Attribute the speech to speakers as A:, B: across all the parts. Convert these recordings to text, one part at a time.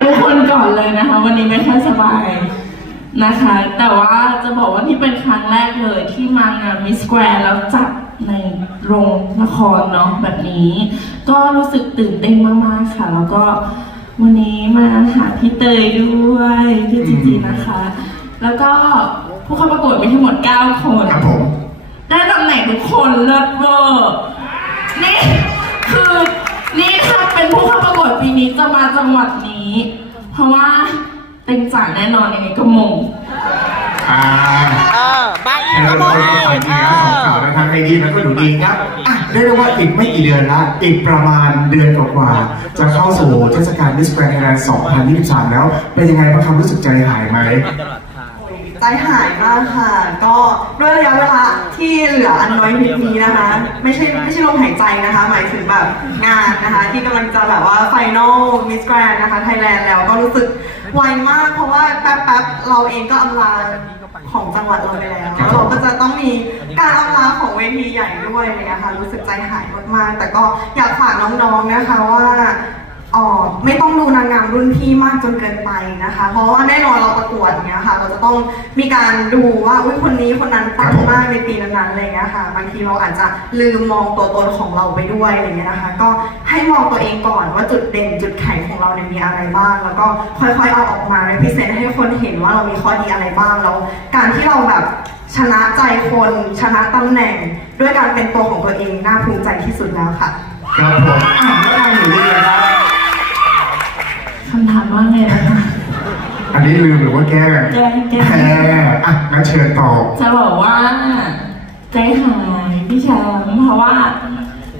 A: ทุกคนก่อนเลยนะคะ วันนี้ไม่ค่อยสบายนะคะ แต่ว่าจะบอกว่าที่เป็นครั้งแรกเลยที่มางานมิสแกรนแล้วจัดในโรงละครเนาะแบบนี้ ก็รู้สึกตื่นเต้นมากๆค่ะ แล้วก็วันนี้มาหาพี่เตยด้วยพี่จริงๆนะคะ แล้วก็ผู้เข้าประกวดมีทั้งหมด 9 คน
B: ครับผม
A: ได้ตำแหน่งทุกคนเลิศเวอร์นี่คือนี่ถ้าเป็นผู้เข้าประกวด ปีนี้จะมาจังหวัดนี้ เพราะว่าเต็งจ่ายแน่นอนยังไงก็มง
B: อ่า
C: เออบางที
B: ให้
C: ก็
B: เรา
C: ม
B: ดู
C: อง
B: ความจริงนะสองข่าวนะทางไอดีมันก็ดูดีครับอะเรียกได้ว่าอีกไม่กี่เดือนละอีกประมาณเดือนกว่าๆจะเข้าสู่เทศกาลมิสแกรนด์ไทยแลนด์2023 แล้ว เป็นยังไงบ้างครับรู้สึกใจหายไหม
D: ใจหายมากค่ะ ก็ด้วยระยะเวลาที่เหลืออันน้อยนิดนี้นะคะ ไม่ใช่ไม่ใช่ลมหายใจนะคะ หมายถึงแบบงานนะคะ ที่กำลังจะแบบว่าไฟนอลมิสแกรนนะคะไทยแลนด์แล้วก็รู้สึกไวมาก เพราะว่าแป๊บๆเราเองก็อำลาของจังหวัดเราไปแล้วเราก็จะต้องมีการอำลาของเวทีใหญ่ด้วยเลยนะคะรู้สึกใจหายมากๆ แต่ก็อยากฝากน้องๆนะคะว่า อ๋อไม่ต้องดูนางงามรุ่นพี่มากจนเกินไปนะคะ เพราะว่าแน่นอนเราประกวดเนี้ยค่ะ เราจะต้องมีการดูว่าอุ้ยคนนี้คนนั้นปังมากในปีนั้นๆอะไรเงี้ยค่ะ บางทีเราอาจจะลืมมองตัวตนของเราไปด้วยอะไรเงี้ยนะคะ ก็ให้มองตัวเองก่อนว่าจุดเด่นจุดแข็งของเราเนี่ยมีอะไรบ้าง แล้วก็ค่อยๆเอาออกมา represent ให้คนเห็นว่าเรามีข้อดีอะไรบ้างแล้วการที่เราแบบชนะใจคนชนะตำแหน่ง ด้วยการเป็นตัวของตัวเองน่าภูมิใจที่สุดแล้วค่ะ
B: ครับผ นนี้ลืมหรือว่าแก้
A: แก้แก้
B: แก้อะงั้นเชิญตอบ
A: จะบอกว่าใจหายพี่แชมป์เพราะว่า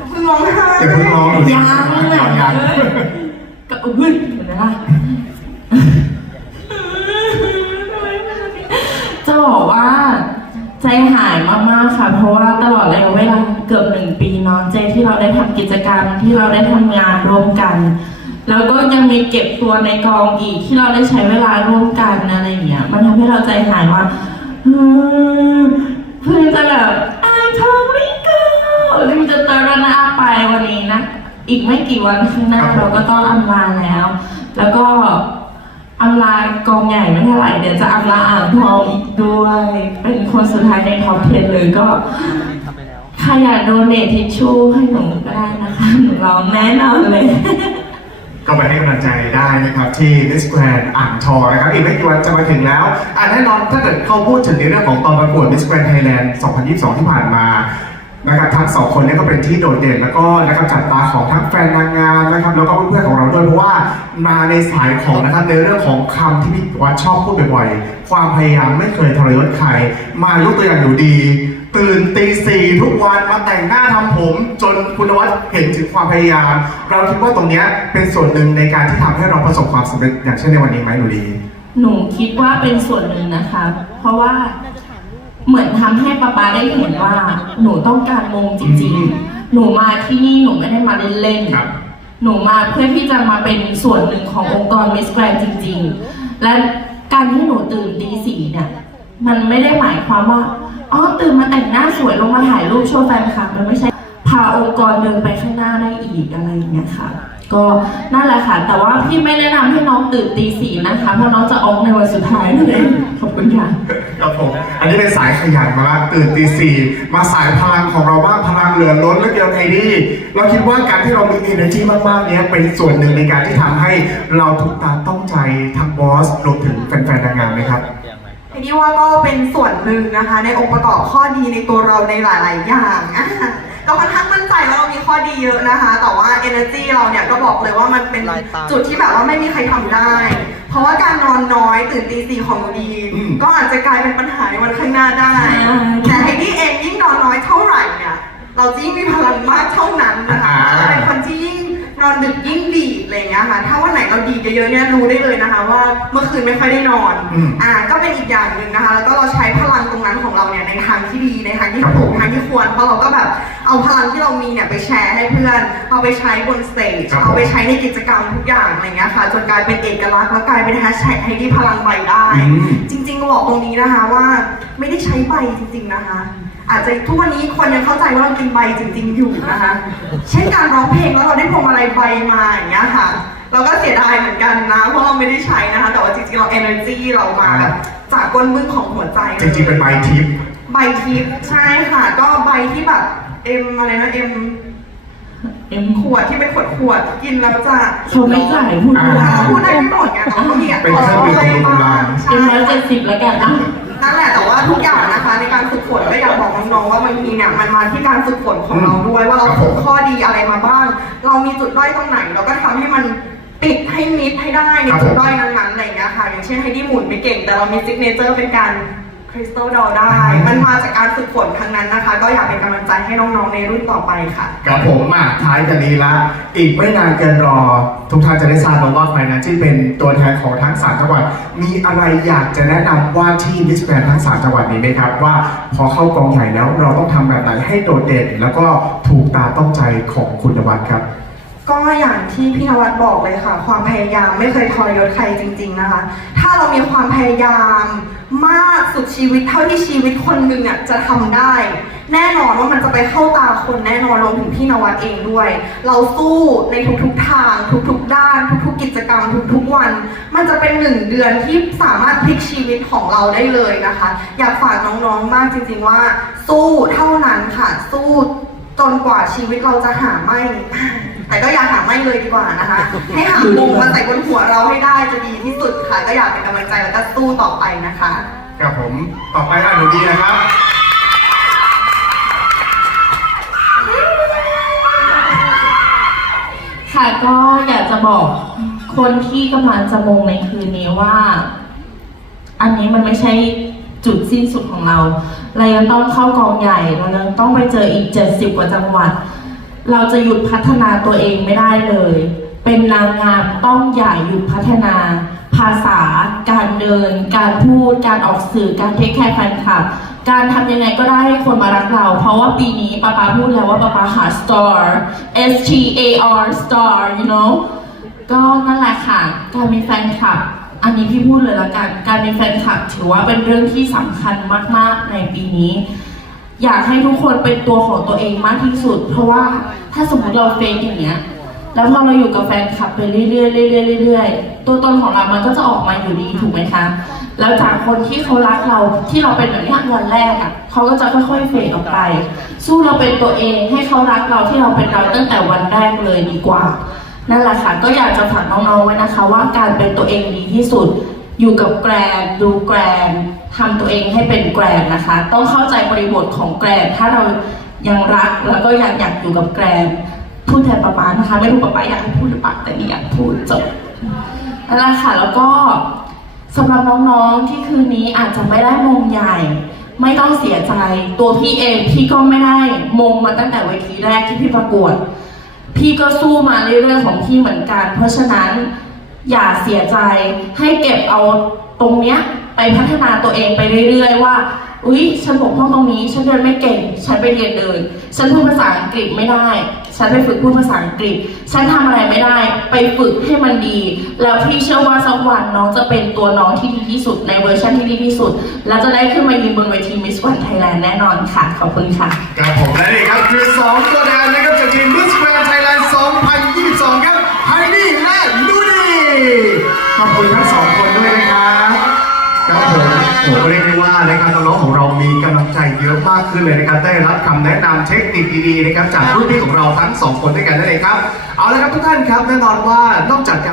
D: เพิ่งร้องไห้
B: อย่าเพิ่งร้องหนูดี
A: ยังไหน
B: ยัง
A: ก็อุ้ยเห็นไหมล่ะจะบอกว่า ใจหายมากๆค่ะ เพราะว่าตลอดระยะเวลาเกือบหนึ่งปีเนาะเจที่เราได้ทำกิจกรรมที่เราได้ทำงานร่วมกัน แล้วก็ยังมีเก็บตัวในกองอีกที่เราได้ใช้เวลาร่วมกันอะไรอย่างเงี้ย มันทำให้เราใจหายว่าอืมเพื่อจะแบบไอ้ทองริโก้ลิมจะเตอร์นาไปวันนี้นะ อีกไม่กี่วันข้างหน้าเราก็ต้องอำลาแล้ว แล้วก็อำลากองใหญ่ไม่เท่าไหร่เดี๋ยวจะอำลาอ่างทองอีกด้วย เป็นคนสุดท้ายในท็อป10เลยก็ใครอยากโดเนททิชชู่ให้หนูก็ได้นะคะหนูร้องแน่นอนเลย
B: ก็ไปให้กำลังใจได้นะครับที่ดิสแกรนอ่างทองนะครับอีกไม่กี่วันจะมาถึงแล้วอะแน่นอนถ้าเกิดเขาพูดถึงในเรื่องของตอนประกวดดิสแกรนไทยแลนด์2022 ที่ผ่านมา นะครับทั้งสองคนเนี้ก็เป็นที่โดดเด่นแล้วก็นะครับจับตาของทั้งแฟนนางงามนะครับแล้วก็เพื่อนๆของเราด้วยเพราะว่ามาในสายของนะครับในเรื่องของคำที่พี่วัดชอบพูดบ่อยๆความพยายามไม่เคยทรยศใครมายกตัวอย่างอยู่ดี ตื่นตีสี่ทุกวันมาแต่งหน้าทำผม จนคุณวัฒเห็นถึงความพยายาม เราคิดว่าตรงนี้เป็นส่วนหนึ่งในการที่ทำให้เราประสบความสำเร็จอย่างเช่นในวันนี้ไหมหนูดี
A: หนูคิดว่าเป็นส่วนหนึ่งนะคะ เพราะว่า เหมือนทำให้ป๊าป๊าได้เห็นว่า หนูต้องการมงจริงๆ หนูมาที่นี่หนูไม่ได้มาเล่น
B: ครับ
A: ๆหนูมาเพื่อที่จะมาเป็นส่วนหนึ่งขององค์กรมิสแกรนจริง ๆ และการที่หนูตื่นตีสี่เนี่ย มันไม่ได้หมายความว่า อ๋อตื่นมาแต่งหน้าสวยลงมาถ่ายรูปโชว์แฟนคลับมันไม่ใช่ พาองค์กรเดินไปข้างหน้าได้อีกอะไรอย่างเงี้ยค่ะ ก็นั่นแหละค่ะ แต่ว่าพี่ไม่แนะนำให้น้องตื่นตีสี่นะคะ เพราะน้องจะออกในวันสุดท้ายนั่นเองขอบคุณค่ะ
B: ครับผมอันนี้เป็นสายขยันมาละตื่นตีสี่มาสายพลังของเราบ้างพลังเหลือล้นและเกินไทนี่เราคิดว่าการที่เรามี energy มากๆเนี้ยเป็นส่วนหนึ่งในการที่ทำให้เราทุกตาต้องใจทั้งบอสรวมถึงแฟนๆนางงามไหมครับ
D: ทีนี้ว่าก็เป็นส่วนหนึ่งนะคะ ในองค์ประกอบข้อดีในตัวเราในหลาย ๆ อย่างอะ ก็ค่อนข้างมั่นใจว่าเรามีข้อดีเยอะนะคะ แต่ว่า energy เราเนี่ยก็บอกเลยว่ามันเป็นจุดที่แบบว่าไม่มีใครทำได้ เพราะว่าการนอนน้อยตื่นตีสี่ของดี
B: อืม
D: ก็อาจจะกลายเป็นปัญหาในวันข้างหน้าได้
A: ใช่
D: แต่ไอ้นี่เองยิ่งนอนน้อยเท่าไหร่เนี่ย เราจะยิ่งมีพลังมากเท่านั้นนะคะ
B: อ่า
D: เราเป็นคนที่ยิ่ง นอนดึกยิ่งดีดอะไรอย่างเงี้ยค่ะ ถ้าวันไหนเราดีดเยอะๆเนี่ยรู้ได้เลยนะคะ ว่าเมื่อคืนไม่ค่อยได้นอน
B: อืม
D: อ่า ก็เป็นอีกอย่างหนึ่งนะคะ แล้วก็เราใช้พลังตรงนั้นของเราเนี่ยในทางที่ดีในทางที่
B: ครับ
D: ถู
B: ผ
D: ก
B: ม
D: ทางที่ควร เพราะเราก็แบบเอาพลังที่เรามีเนี่ยไปแชร์ให้เพื่อน เอาไปใช้บนสเตจ
B: ครับผม
D: เอาไปใช้ในกิจกรรมทุกอย่างอะไรเงี้ยค่ะ จนกลายเป็นเอกลักษณ์แล้วกลายเป็นแฮชแท็กให้ที่พลังใบได้
B: อืม
D: จริงๆก็บอกตรงนี้นะคะว่าไม่ได้ใช้ใบจริง ๆนะคะ อาจจะทุกวันนี้คนยังเข้าใจว่าเรากินใบจริง ๆ อยู่นะคะ เช่นการร้องเพลงแล้วเราได้พวงมาลัยใบมาอย่างเงี้ยค่ะ เราก็เสียดายเหมือนกันนะ เพราะเราไม่ได้ใช้นะคะ แต่ว่าจริงๆเรา energy เรามาแบบจากก้นบึ้งของหัวใจลย
B: จริงๆเป็นใบทิป
D: ใบทิปใช่ค่ะ ก็ใบที่แบบเอ็มอะไรนะเอ็ม
A: เอ็ม
D: ขวดที่เป็นขวดขวดๆกินแล้วจะ
A: เขาไม่จ่ายพูด
B: อ่า
A: ว่า
D: พูดได้ไม่หมดไงแต่ว่าก็มี
B: เป็นเครื่องดื่มบำรุงกำลัง
D: ใช่
A: เอ็มร้อยเจ็ดสิบแล้วกันนะ
D: นั่นแหละแต่ว่าทุก เนี่ยมันมาที่การฝึกฝนของเราด้วยว่าเราฝึกข้อดีอะไรมาบ้าง เรามีจุดด้อยตรงไหน เราก็ทำให้มันปิดให้มิดให้ได้ใน
B: ครับผม
D: จุดด้อยนั้นๆอะไรอย่างเงี้ยค่ะ อย่างเช่นให้ที่หมุนไม่เก่ง แต่เรามีซิกเนเจอร์เป็นการ คริสตัลดอได้ มันมาจากการฝึกฝนทั้งนั้นนะคะ ก็อยากเป็นกำลังใจให้น้องๆในรุ่นต่อไปค่ะ
B: ครับผมมาท้ายกันนี้ละ อีกไม่นานเกินรอ ทุกท่านจะได้ทราบแล้วว่าใครนั้นที่เป็นตัวแทนของทั้งสามจังหวัด มีอะไรอยากจะแนะนำว่าที่มิสแกรนทั้งสามจังหวัดนี้ไหมครับ ว่าพอเข้ากองใหญ่แล้วเราต้องทำแบบไหนให้โดดเด่น แล้วก็ถูกตาต้องใจของคุณวัดครับ
D: ก็อย่างที่พี่นวัดบอกเลยค่ะ ความพยายามไม่เคยทรยศใครจริง ๆนะคะ ถ้าเรามีความพยายามมากสุดชีวิตเท่าที่ชีวิตคนหนึ่งอะจะทำได้ แน่นอนว่ามันจะไปเข้าตาคนแน่นอนรวมถึงพี่นวัดเองด้วย เราสู้ในทุกๆทาง ทุกๆด้าน ทุกๆกิจกรรม ทุกๆวัน มันจะเป็นหนึ่งเดือนที่สามารถพลิกชีวิตของเราได้เลยนะคะ อยากฝากน้องๆมากจริง ๆว่า สู้เท่านั้นค่ะสู้จนกว่าชีวิตเราจะหาไม่ แต่ก็อย่าหาไม่เลยดีกว่านะคะ ให้หามุมมาใส่บนหัวเราให้ได้จะดีที่สุดค่ะ ก็อยากเป็นกำลังใจแล้วก็สู้ต่อไปนะคะ
B: ครับผมต่อไปอะหนูดีนะครับ
A: ค่ะก็อยากจะบอกคนที่กำลังจะมงในคืนนี้ว่า อันนี้มันไม่ใช่จุดสิ้นสุดของเรา เรายังต้องเข้ากองใหญ่ เรายังต้องไปเจออีก 70 กว่าจังหวัด เราจะหยุดพัฒนาตัวเองไม่ได้เลย เป็นนางงามต้องอย่าหยุดพัฒนา ภาษา การเดิน การพูด การออกสื่อ การเทคแคร์แฟนคลับ การทำยังไงก็ได้ให้คนมารักเรา เพราะว่าปีนี้ป๊าป๊าพูดแล้วว่าป๊าป๊าหา star S T A R star you know ก็นั่นแหละค่ะ การมีแฟนคลับ อันนี้พี่พูดเลยละกัน การมีแฟนคลับถือว่าเป็นเรื่องที่สำคัญมาก ๆ ในปีนี้ อยากให้ทุกคนเป็นตัวของตัวเองมากที่สุด เพราะว่าถ้าสมมติเราเฟกอย่างเงี้ย แล้วพอเราอยู่กับแฟนคลับไปเรื่อยๆเรื่อยๆเรื่อยๆตัวตนของเรามันก็จะออกมาอยู่ดีถูกไหมคะ แล้วจากคนที่เขารักเราที่เราเป็นแบบนี้วันแรกอะเขาก็จะค่อยๆเฟดออกไป สู้เราเป็นตัวเองให้เขารักเราที่เราเป็นเราตั้งแต่วันแรกเลยดีกว่า นั่นแหละค่ะก็อยากจะฝากน้องๆไว้นะคะ ว่าการเป็นตัวเองดีที่สุด อยู่กับแกรนดูแกรน ทำตัวเองให้เป็นแกรนนะคะ ต้องเข้าใจบริบทของแกรนถ้าเรายังรักแล้วก็อยากอยากอยู่กับแกรนพูดแทนป๊าป๊านะคะ ไม่รู้ป๊าป๊าอยากให้พูดหรือเปล่าแต่นี่อยากพูดจบนั่นแหละค่ะแล้วก็สำหรับน้องๆที่คืนนี้อาจจะไม่ได้มงใหญ่ ไม่ต้องเสียใจ ตัวพี่เองพี่ก็ไม่ได้มงมาตั้งแต่เวทีแรกที่พี่ประกวด พี่ก็สู้มาเรื่อยๆของพี่เหมือนกัน เพราะฉะนั้นอย่าเสียใจให้เก็บเอาตรงเนี้ย ไปพัฒนาตัวเองไปเรื่อยๆว่า อุ๊ย ฉันบกพร่องตรงนี้ ฉันเดินไม่เก่ง ฉันไปเรียนเดินฉันพูดภาษาอังกฤษไม่ได้ ฉันไปฝึกพูดภาษาอังกฤษ ฉันทำอะไรไม่ได้ ไปฝึกให้มันดี แล้วพี่เชื่อว่าสักวันน้องจะเป็นตัวน้องที่ดีที่สุดในเวอร์ชันที่ดีที่สุด และจะได้ขึ้นมายืนบนเวที Miss Grand Thailand แน่นอนค่ะ ขอบคุณค่ะ
B: ครับผมและนี่ครับคือสองตัวแทนนะครับจากทีม Miss Grand Thailand 2022 ว่านะครับน้องๆของเรามีกำลังใจเยอะมากขึ้นเลยนะครับ ได้รับคำแนะนำเทคนิคดีๆนะครับจากรุ่นพี่ของเราทั้งสองคนด้วยกันนั่นเองครับ เอาละครับทุกท่านครับแน่นอนว่านอกจากการ